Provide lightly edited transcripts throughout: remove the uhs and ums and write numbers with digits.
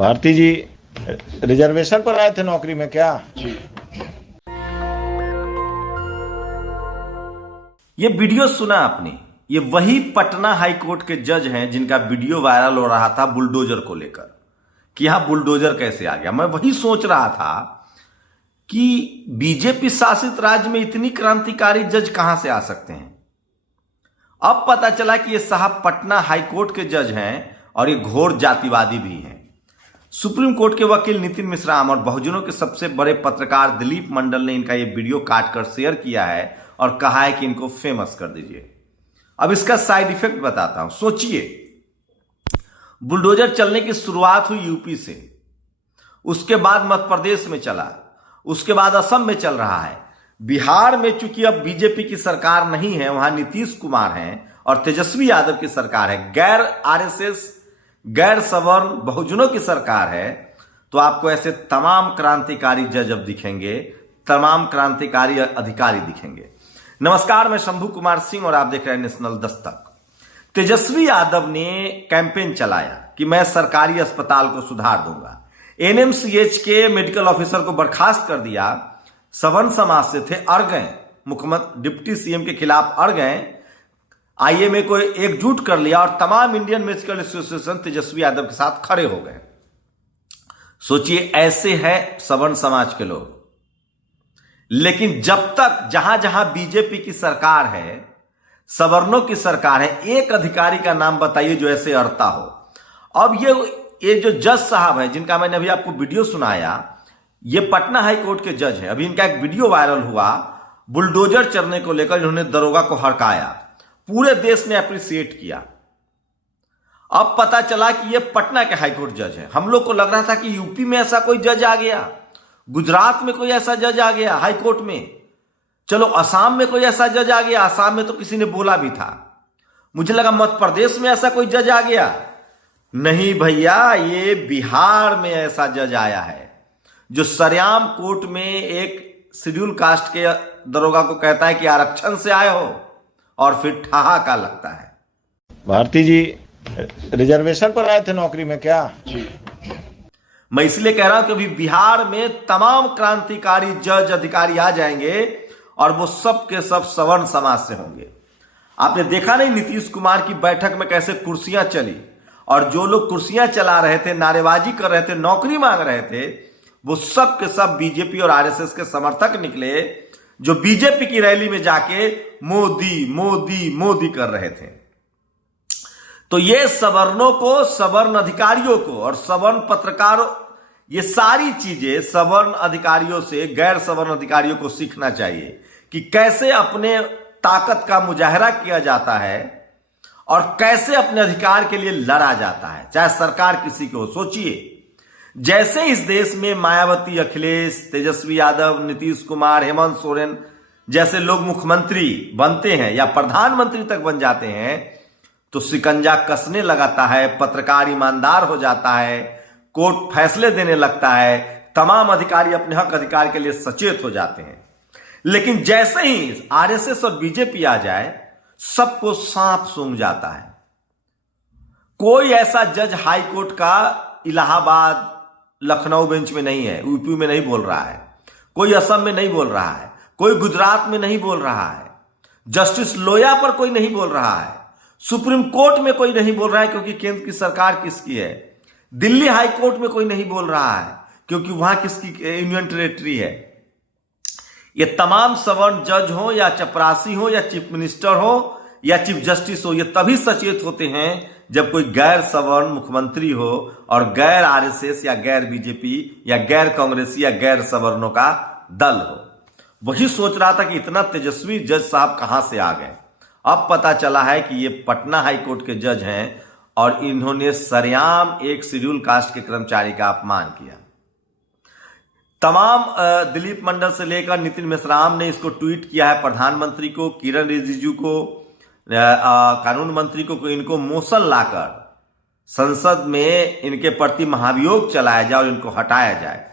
भारती जी reservation पर आए थे नौकरी में क्या? ये वीडियो सुना आपने? ये वही पटना हाईकोर्ट के जज हैं जिनका वीडियो वायरल हो रहा था बुलडोजर को लेकर कि यहां बुलडोजर कैसे आ गया। मैं वही सोच रहा था कि बीजेपी शासित राज्य में इतनी क्रांतिकारी जज कहां से आ सकते हैं। अब पता चला कि ये साहब पटना हाईकोर्ट के जज हैं और ये घोर जातिवादी भी हैं। सुप्रीम कोर्ट के वकील नितिन मिश्राम और बहुजनों के सबसे बड़े पत्रकार दिलीप मंडल ने इनका ये वीडियो काटकर शेयर किया है और कहा है कि इनको फेमस कर दीजिए। अब इसका साइड इफेक्ट बताता हूं। सोचिए, बुलडोजर चलने की शुरुआत हुई यूपी से, उसके बाद मध्य प्रदेश में चला, उसके बाद असम में चल रहा है। बिहार में चूंकि अब बीजेपी की सरकार नहीं है, वहां नीतीश कुमार हैं और तेजस्वी यादव की सरकार है, गैर आरएसएस गैर सवर्ण बहुजनों की सरकार है, तो आपको ऐसे तमाम क्रांतिकारी जज अब दिखेंगे, तमाम क्रांतिकारी अधिकारी दिखेंगे। नमस्कार, मैं शंभू कुमार सिंह और आप देख रहे हैं नेशनल दस्तक। तेजस्वी यादव ने कैंपेन चलाया कि मैं सरकारी अस्पताल को सुधार दूंगा। एनएमसीएच के मेडिकल ऑफिसर को बर्खास्त कर दिया। सवर्ण समाज से थे, अड़ गए, मुख्यमंत्री डिप्टी सीएम के खिलाफ अड़ गए। आईएमए को एकजुट कर लिया और तमाम Indian medical association Tejashwi Yadav के साथ खड़े हो गए। सोचिए, ऐसे है सवर्ण समाज के लोग। लेकिन जब तक जहां जहां बीजेपी की सरकार है, सवर्णों की सरकार है, एक अधिकारी का नाम बताइए जो ऐसे अड़ता हो। अब ये जो जज साहब है जिनका मैंने अभी आपको वीडियो सुनाया, ये पटना हाईकोर्ट के जज हैं। अभी इनका एक वीडियो वायरल हुआ बुलडोजर चलने को लेकर, इन्होंने दरोगा को हड़काया, पूरे देश ने अप्रिशिएट किया। अब पता चला कि ये पटना के हाईकोर्ट जज हैं। हम लोग को लग रहा था कि यूपी में ऐसा कोई जज आ गया, गुजरात में कोई ऐसा जज आ गया हाईकोर्ट में, चलो असम में कोई ऐसा जज आ गया, असम में तो किसी ने बोला भी था। मुझे लगा मध्य प्रदेश में ऐसा कोई जज आ गया। नहीं भैया, ये बिहार में ऐसा जज आया है जो सरेआम कोर्ट में एक शेड्यूल कास्ट के दरोगा को कहता है कि आरक्षण से आए हो, और फिर ठहाका लगता है। भारती जी रिजर्वेशन पर आए थे नौकरी में क्या? मैं इसलिए कह रहा हूं कि अभी बिहार में तमाम क्रांतिकारी जज अधिकारी आ जाएंगे और वो सब के सब सवर्ण समाज से होंगे। आपने देखा नहीं नीतीश कुमार की बैठक में कैसे कुर्सियां चली, और जो लोग कुर्सियां चला रहे थे, नारेबाजी कर रहे थे, नौकरी मांग रहे थे, वो सब के सब बीजेपी और आरएसएस के समर्थक निकले, जो बीजेपी की रैली में जाके मोदी मोदी मोदी कर रहे थे। तो ये सवर्णों को, सवर्ण अधिकारियों को और सवर्ण पत्रकारों, ये सारी चीजें सवर्ण अधिकारियों से गैर सवर्ण अधिकारियों को सीखना चाहिए कि कैसे अपने ताकत का मुजाहरा किया जाता है और कैसे अपने अधिकार के लिए लड़ा जाता है, चाहे सरकार किसी को। सोचिए, जैसे इस देश में मायावती, अखिलेश, तेजस्वी यादव, नीतीश कुमार, हेमंत सोरेन जैसे लोग मुख्यमंत्री बनते हैं या प्रधानमंत्री तक बन जाते हैं, तो शिकंजा कसने लगाता है, पत्रकार ईमानदार हो जाता है, कोर्ट फैसले देने लगता है, तमाम अधिकारी अपने हक अधिकार के लिए सचेत हो जाते हैं। लेकिन जैसे ही आरएसएस और बीजेपी आ जाए, सबको सांप सूंघ जाता है। कोई ऐसा जज हाईकोर्ट का इलाहाबाद, लखनऊ बेंच में नहीं है, यूपी में नहीं बोल रहा है, कोई असम में नहीं बोल रहा है, कोई गुजरात में नहीं बोल रहा है, जस्टिस लोया पर कोई नहीं बोल रहा है, सुप्रीम कोर्ट में कोई नहीं बोल रहा है क्योंकि केंद्र की सरकार किसकी है, दिल्ली हाई कोर्ट में कोई नहीं बोल रहा है क्योंकि वहां किसकी यूनियन टेरेटरी है। ये तमाम सवर्ण जज हो या चपरासी हो या चीफ मिनिस्टर हो या चीफ जस्टिस हो, ये तभी सचेत होते हैं जब कोई गैर सवर्ण मुख्यमंत्री हो और गैर आरएसएस या गैर बीजेपी या गैर कांग्रेसी या गैर सवर्णों का दल हो। वही सोच रहा था कि इतना तेजस्वी जज साहब कहां से आ गए। अब पता चला है कि ये पटना हाईकोर्ट के जज हैं और इन्होंने सरेआम एक शेड्यूल कास्ट के कर्मचारी का अपमान किया। तमाम दिलीप मंडल से लेकर नितिन मिश्राम ने इसको ट्वीट किया है, प्रधानमंत्री को, किरण रिजिजू को, कानून मंत्री को, इनको मोशन लाकर संसद में इनके प्रति महाभियोग चलाया जाए और इनको हटाया जाए।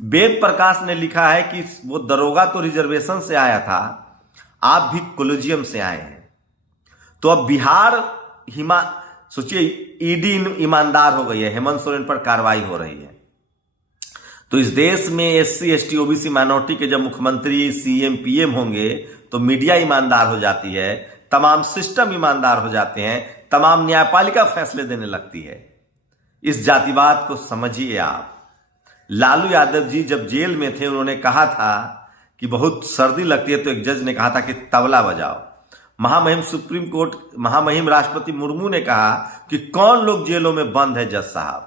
वेद प्रकाश ने लिखा है कि वो दरोगा तो रिजर्वेशन से आया था, आप भी कोलिजियम से आए हैं। तो अब बिहार सोचिए, ईडी ईमानदार हो गई है, हेमंत सोरेन पर कार्रवाई हो रही है। तो इस देश में एससी एसटी ओबीसी माइनॉरिटी के जब मुख्यमंत्री सीएम पीएम होंगे तो मीडिया ईमानदार हो जाती है, तमाम सिस्टम ईमानदार हो जाते हैं, तमाम न्यायपालिका फैसले देने लगती है। इस जातिवाद को समझिए आप। लालू यादव जी जब जेल में थे उन्होंने कहा था कि बहुत सर्दी लगती है, तो एक जज ने कहा था कि तबला बजाओ। महामहिम सुप्रीम कोर्ट, महामहिम राष्ट्रपति मुर्मू ने कहा कि कौन लोग जेलों में बंद है जज साहब,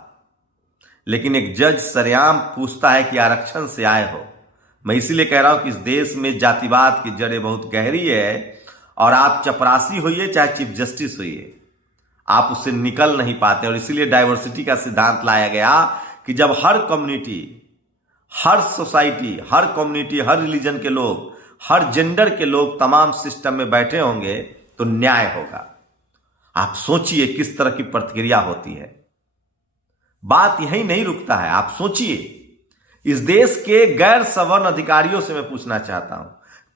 लेकिन एक जज सरेआम पूछता है कि आरक्षण से आए हो। मैं इसीलिए कह रहा हूं कि इस देश में जातिवाद की जड़ें बहुत गहरी है, और आप चपरासी होइए चाहे चीफ जस्टिस होइए, आप उससे निकल नहीं पाते। और इसीलिए डाइवर्सिटी का सिद्धांत लाया गया कि जब हर कम्युनिटी, हर सोसाइटी, हर कम्युनिटी, हर रिलीजन के लोग, हर जेंडर के लोग तमाम सिस्टम में बैठे होंगे तो न्याय होगा। आप सोचिए किस तरह की प्रतिक्रिया होती है। बात यही नहीं रुकता है, आप सोचिए। इस देश के गैर सवर्ण अधिकारियों से मैं पूछना चाहता हूं,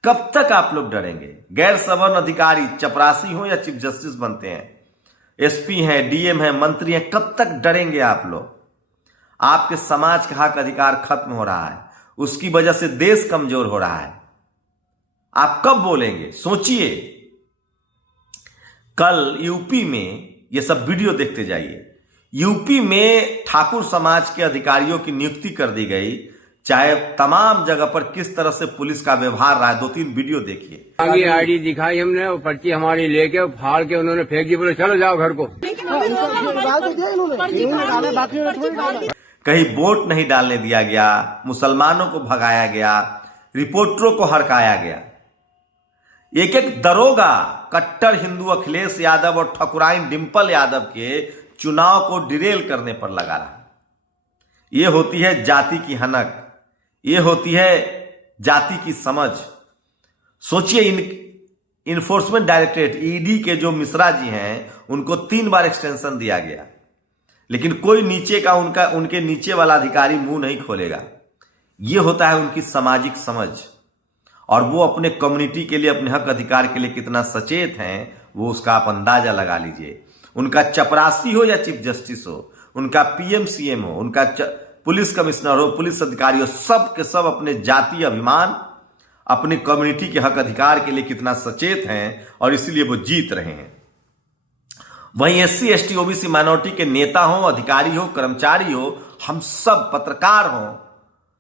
कब तक आप लोग डरेंगे? गैर सवर्ण अधिकारी चपरासी हो या चीफ जस्टिस बनते हैं, एसपी हैं, डीएम हैं, मंत्री हैं, कब तक डरेंगे आप लोग? आपके समाज का हक अधिकार खत्म हो रहा है, उसकी वजह से देश कमजोर हो रहा है। आप कब बोलेंगे? सोचिए। कल यूपी में, ये सब वीडियो देखते जाइए, यूपी में ठाकुर समाज के अधिकारियों की नियुक्ति कर दी गई, चाहे तमाम जगह पर किस तरह से पुलिस का व्यवहार रहा है। 2-3 वीडियो देखिए। आगे आईडी दिखाई हमने, वो पर्ची हमारी लेके फाड़ के उन्होंने फेंक दी, बोले चलो जाओ घर को। कहीं वोट नहीं डालने दिया गया, मुसलमानों को भगाया गया, रिपोर्टरों को हड़काया गया। एक एक दरोगा कट्टर हिंदू अखिलेश यादव और ठकुराइन डिंपल यादव के चुनाव को डिरेल करने पर लगा रहा। यह होती है जाति की हनक, यह होती है जाति की समझ। सोचिए, इन्फोर्समेंट डायरेक्टरेट ईडी के जो मिश्रा जी हैं उनको 3 बार एक्सटेंशन दिया गया, लेकिन कोई नीचे का उनके नीचे वाला अधिकारी मुंह नहीं खोलेगा। यह होता है उनकी सामाजिक समझ, और वो अपने कम्युनिटी के लिए, अपने हक अधिकार के लिए कितना सचेत हैं वो उसका आप अंदाजा लगा लीजिए। उनका चपरासी हो या चीफ जस्टिस हो, उनका पीएम सीएम हो, उनका पुलिस कमिश्नर हो, पुलिस अधिकारी हो, सब के सब अपने जातीय अभिमान, अपनी कम्युनिटी के हक अधिकार के लिए कितना सचेत हैं, और इसीलिए वो जीत रहे हैं। वहीं एससी एसटी ओबीसी माइनॉरिटी के नेता हो, अधिकारी हो, कर्मचारी हो, हम सब पत्रकार हो,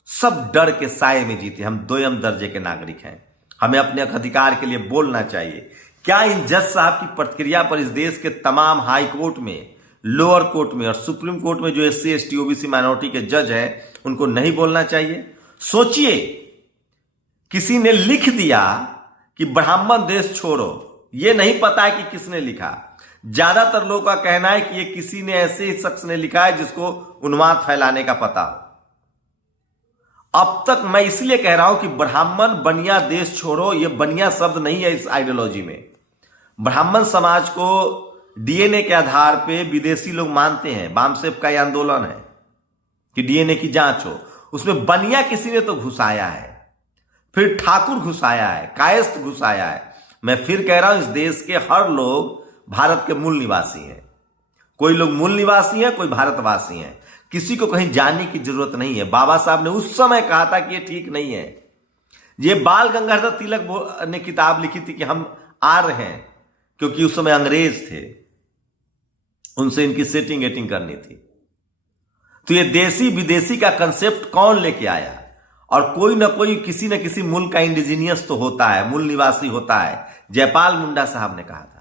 सब डर के साए में जीते। हम 2म दर्जे के नागरिक हैं, हमें अपने हक अधिकार के लिए बोलना चाहिए। क्या इन जज साहब की प्रतिक्रिया पर इस देश के तमाम हाई कोर्ट में, लोअर कोर्ट में और सुप्रीम कोर्ट में जो एससी एसटी ओबीसी माइनॉरिटी के जज हैं उनको नहीं बोलना चाहिए? सोचिए, किसी ने लिख दिया कि ब्राह्मण देश छोड़ो, यह नहीं पता है कि किसने लिखा। ज्यादातर लोगों का कहना है कि यह किसी ने, ऐसे ही शख्स ने लिखा है जिसको उन्माद फैलाने का पता हो। अब तक मैं इसलिए कह रहा हूं कि ब्राह्मण बनिया देश छोड़ो, यह बनिया शब्द नहीं है इस आइडियोलॉजी में। ब्राह्मण समाज को डीएनए के आधार पे विदेशी लोग मानते हैं। बामसेफ का यह आंदोलन है कि डीएनए की जांच हो, उसमें बनिया किसी ने तो घुसाया है, फिर ठाकुर घुसाया है, कायस्थ घुसाया है। मैं फिर कह रहा हूं, इस देश के हर लोग भारत के मूल निवासी हैं। कोई लोग मूल निवासी हैं, कोई भारतवासी हैं। किसी को कहीं जाने की जरूरत नहीं है। बाबा साहब ने उस समय कहा था कि ये ठीक नहीं है। ये बाल गंगाधर तिलक ने किताब लिखी थी कि हम आ रहे हैं, क्योंकि उस समय अंग्रेज थे, उनसे इनकी सेटिंग एटिंग करनी थी। तो ये देसी विदेशी का कंसेप्ट कौन लेके आया? और कोई ना कोई, किसी न किसी मुल्क का इंडिजीनियस तो होता है, मूल निवासी होता है। जयपाल मुंडा साहब ने कहा था।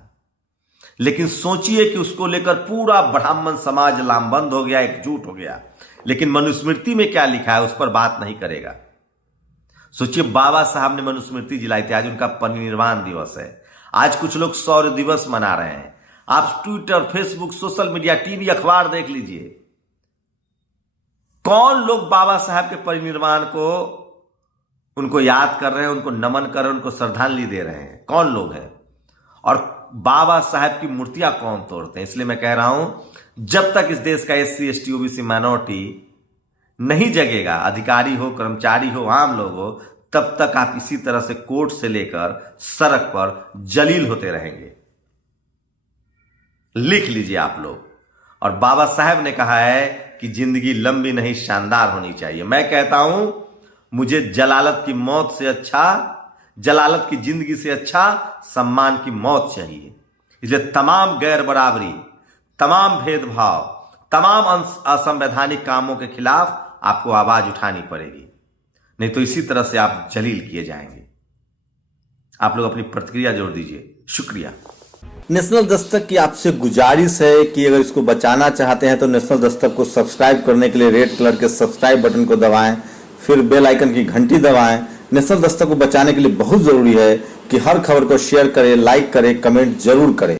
लेकिन सोचिए कि उसको लेकर पूरा ब्राह्मण समाज लामबंद हो गया, एकजुट हो गया। लेकिन मनुस्मृति में क्या लिखा है उस पर बात नहीं करेगा। सोचिए, बाबा साहब ने मनुस्मृति जलाई थी, आज उनका परिनिर्वाण दिवस है। आज कुछ लोग शौर्य दिवस मना रहे हैं। आप Twitter, Facebook, social media, TV, अखबार देख लीजिए, कौन लोग बाबा साहब के परिनिर्वाण को, उनको याद कर रहे हैं, उनको नमन कर रहे हैं, उनको श्रद्धांजलि दे रहे हैं? कौन लोग हैं? और बाबा साहब की मूर्तियां कौन तोड़ते हैं? इसलिए मैं कह रहा हूं, जब तक इस देश का एससी एसटी ओबीसी माइनॉरिटी नहीं जगेगा, अधिकारी हो, कर्मचारी हो, आम लोग हो, तब तक आप इसी तरह से कोर्ट से लेकर सड़क पर जलील होते रहेंगे। लिख लीजिए आप लोग। और बाबा साहब ने कहा है कि जिंदगी लंबी नहीं शानदार होनी चाहिए। मैं कहता हूं मुझे जलालत की मौत से अच्छा, जलालत की जिंदगी से अच्छा सम्मान की मौत चाहिए। इसलिए तमाम गैर बराबरी, तमाम भेदभाव, तमाम असंवैधानिक कामों के खिलाफ आपको आवाज उठानी पड़ेगी, नहीं तो इसी तरह से आप जलील किए जाएंगे। आप लोग अपनी प्रतिक्रिया जोड़ दीजिए। शुक्रिया। नेशनल दस्तक की आपसे गुजारिश है कि अगर इसको बचाना चाहते हैं तो नेशनल दस्तक को सब्सक्राइब करने के लिए रेड कलर के सब्सक्राइब बटन को दबाएं, फिर बेल आइकन की घंटी दबाएं। नेशनल दस्तक को बचाने के लिए बहुत जरूरी है कि हर खबर को शेयर करें, लाइक करें, कमेंट जरूर करें।